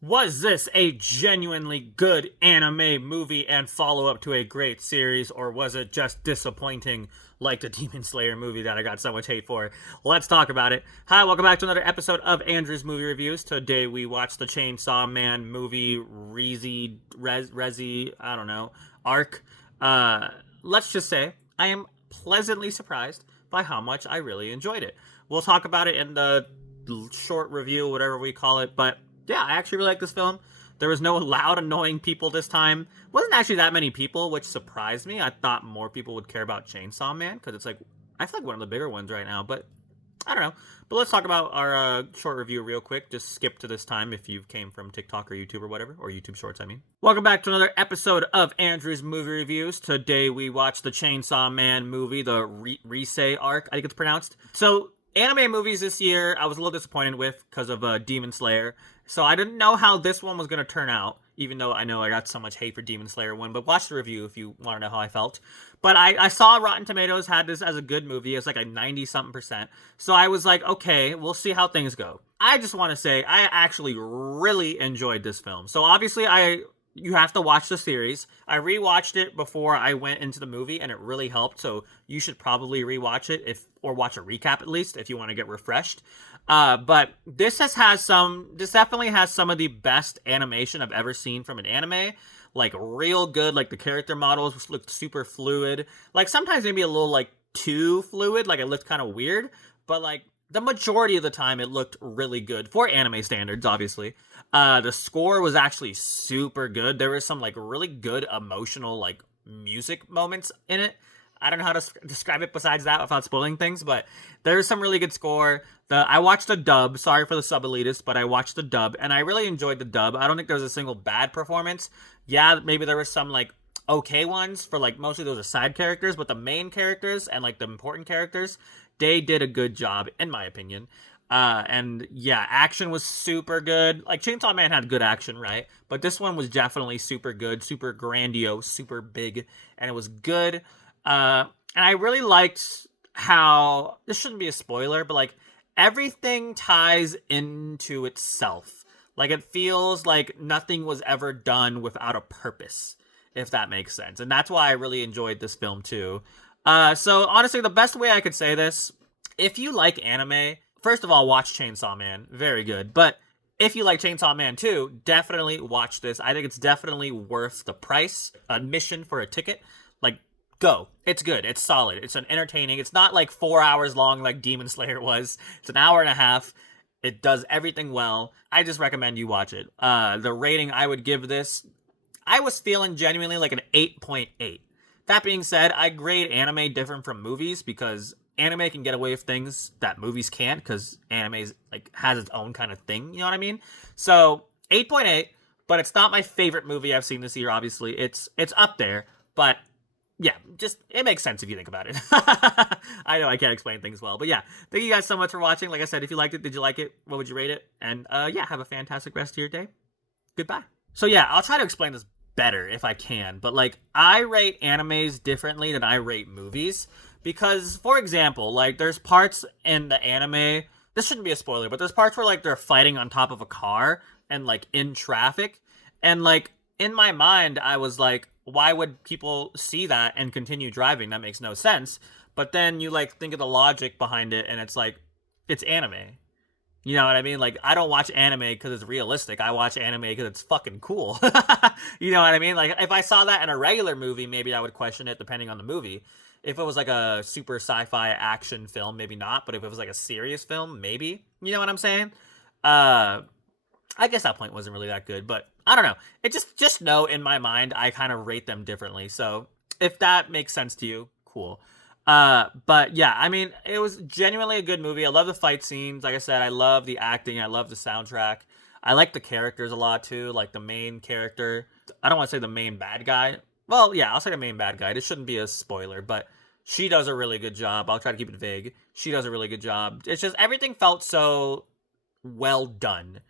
Was this a genuinely good anime movie and follow up to a great series, or was it just disappointing like the Demon Slayer movie that I got so much hate for? Let's talk about it. Hi, welcome back to another episode of Andrew's Movie Reviews. Today we watch the Chainsaw Man movie, Reze, I don't know, arc. Let's just say I am pleasantly surprised by how much I really enjoyed it. We'll talk about it in the short review, whatever we call it, but yeah, I actually really like this film. There was no loud, annoying people this time. Wasn't actually that many people, which surprised me. I thought more people would care about Chainsaw Man because it's like I feel like one of the bigger ones right now. But I don't know. But let's talk about our short review real quick. Just skip to this time if you came from TikTok or YouTube or whatever, or YouTube Shorts, I mean. Welcome back to another episode of Andrew's Movie Reviews. Today we watch the Chainsaw Man movie, the Reze arc, I think it's pronounced. So anime movies this year, I was a little disappointed with because of Demon Slayer. So I didn't know how this one was going to turn out, even though I know I got so much hate for Demon Slayer 1, but watch the review if you want to know how I felt. But I saw Rotten Tomatoes had this as a good movie. It's like a 90-something%. So I was like, okay, we'll see how things go. I just want to say I actually really enjoyed this film. So obviously you have to watch the series. I rewatched it before I went into the movie, and it really helped. So you should probably rewatch it or watch a recap at least if you want to get refreshed. But this definitely has some of the best animation I've ever seen from an anime. Like real good. Like the character models looked super fluid. Like sometimes maybe a little like too fluid. Like it looked kind of weird. But like the majority of the time it looked really good for anime standards, obviously. The score was actually super good. There was some like really good emotional like music moments in it. I don't know how to describe it besides that without spoiling things, but there's some really good score. I watched the dub. Sorry for the sub elitist, but I watched the dub and I really enjoyed the dub. I don't think there was a single bad performance. Yeah, maybe there were some like okay ones for like mostly those are side characters, but the main characters and like the important characters, they did a good job in my opinion. And yeah, action was super good. Like Chainsaw Man had good action, right? But this one was definitely super good, super grandiose, super big, and it was good. And I really liked how this shouldn't be a spoiler, but like everything ties into itself. Like it feels like nothing was ever done without a purpose, if that makes sense. And that's why I really enjoyed this film too. So honestly, the best way I could say this, if you like anime, first of all, watch Chainsaw Man. Very good. But if you like Chainsaw Man too, definitely watch this. I think it's definitely worth the price, admission for a ticket. Like, go. It's good. It's solid. It's an entertaining. It's not like 4 hours long like Demon Slayer was. It's an hour and a half. It does everything well. I just recommend you watch it. The rating I would give this, I was feeling genuinely like an 8.8. That being said, I grade anime different from movies because anime can get away with things that movies can't because anime like has its own kind of thing. You know what I mean? So 8.8, but it's not my favorite movie I've seen this year. Obviously, it's up there, but yeah, just it makes sense if you think about it. I know I can't explain things well, but yeah, thank you guys so much for watching. Like I said, if you liked it, did you like it? What would you rate it? And yeah, have a fantastic rest of your day. Goodbye. So yeah, I'll try to explain this better if I can, but like I rate animes differently than I rate movies because, for example, like there's parts in the anime. This shouldn't be a spoiler, but there's parts where like they're fighting on top of a car and like in traffic, and like in my mind, I was like, why would people see that and continue driving? That makes no sense. But then you like think of the logic behind it, and it's like, it's anime. You know what I mean? Like, I don't watch anime because it's realistic. I watch anime because it's fucking cool. You know what I mean? Like, if I saw that in a regular movie, maybe I would question it depending on the movie. If it was like a super sci-fi action film, maybe not. But if it was like a serious film, maybe. You know what I'm saying? Uh, I guess that point wasn't really that good, but I don't know. It just know in my mind I kind of rate them differently. So if that makes sense to you, cool. But yeah, I mean, it was genuinely a good movie. I love the fight scenes. Like I said, I love the acting. I love the soundtrack. I like the characters a lot too. Like the main character. I don't want to say the main bad guy. Well, yeah, I'll say the main bad guy. This shouldn't be a spoiler, but she does a really good job. I'll try to keep it vague. She does a really good job. It's just everything felt so well done.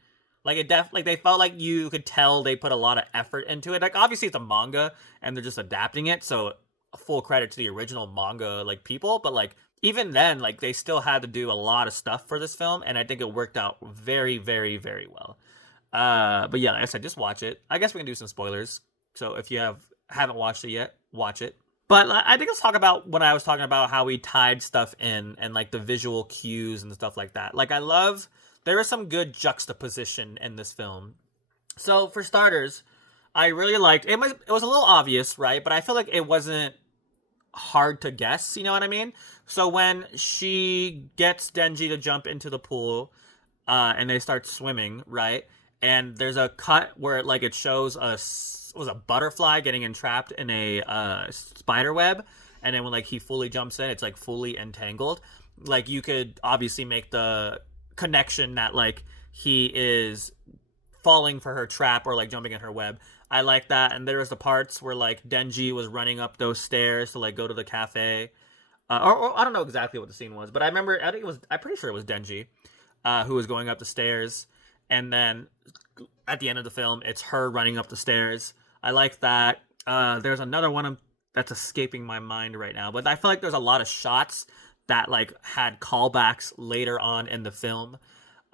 Like they felt like you could tell they put a lot of effort into it. Like obviously it's a manga and they're just adapting it, so full credit to the original manga like people, but like even then like they still had to do a lot of stuff for this film and I think it worked out very very very well. But yeah, like I said, just watch it. I guess we can do some spoilers. So if you haven't watched it yet, watch it. But I think let's talk about when I was talking about how we tied stuff in and like the visual cues and stuff like that. Like I love there is some good juxtaposition in this film. So for starters, I really liked it was a little obvious, right? But I feel like it wasn't hard to guess, you know what I mean? So when she gets Denji to jump into the pool, and they start swimming, right? And there's a cut where like it shows a butterfly getting entrapped in a spider web, and then when like he fully jumps in, it's like fully entangled. Like you could obviously make the connection that like he is falling for her trap or like jumping in her web. I like that. And there was the parts where like Denji was running up those stairs to like go to the cafe. Or I don't know exactly what the scene was, but I remember I'm pretty sure it was Denji who was going up the stairs, and then at the end of the film, it's her running up the stairs. I like that. There's another one that's escaping my mind right now, but I feel like there's a lot of shots that like had callbacks later on in the film,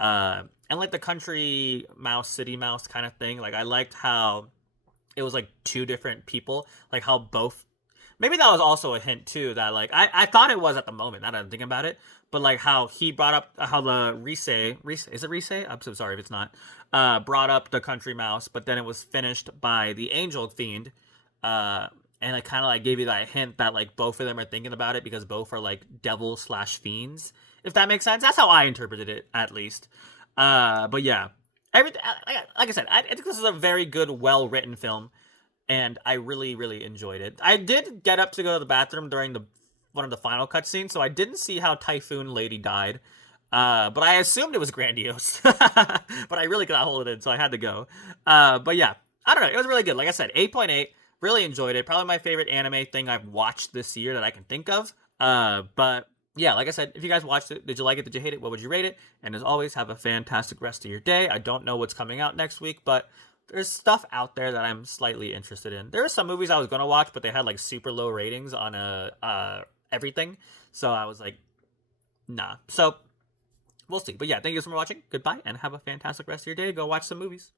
and like the country mouse, city mouse kind of thing. Like I liked how it was like two different people, like how both maybe that was also a hint too that like I thought it was at the moment, now that I'm thinking about it, but like how he brought up how the Reze is it Reze? I'm so sorry if it's not. Brought up the country mouse, but then it was finished by the angel fiend. Uh and it kind of like gave you that hint that like both of them are thinking about it because both are like devil slash fiends, if that makes sense. That's how I interpreted it, at least. But yeah, everything like I said, I think this is a very good, well written film, and I really, really enjoyed it. I did get up to go to the bathroom during the one of the final cutscenes, so I didn't see how Typhoon Lady died. But I assumed it was grandiose. But I really got hold of it, so I had to go. But yeah, I don't know. It was really good. Like I said, 8.8. Really enjoyed it. Probably my favorite anime thing I've watched this year that I can think of. But yeah, like I said, if you guys watched it, did you like it? Did you hate it? What would you rate it? And as always, have a fantastic rest of your day. I don't know what's coming out next week, but there's stuff out there that I'm slightly interested in. There are some movies I was gonna watch, but they had like super low ratings on everything, so I was like, nah. So we'll see. But yeah, thank you so much for watching. Goodbye, and have a fantastic rest of your day. Go watch some movies.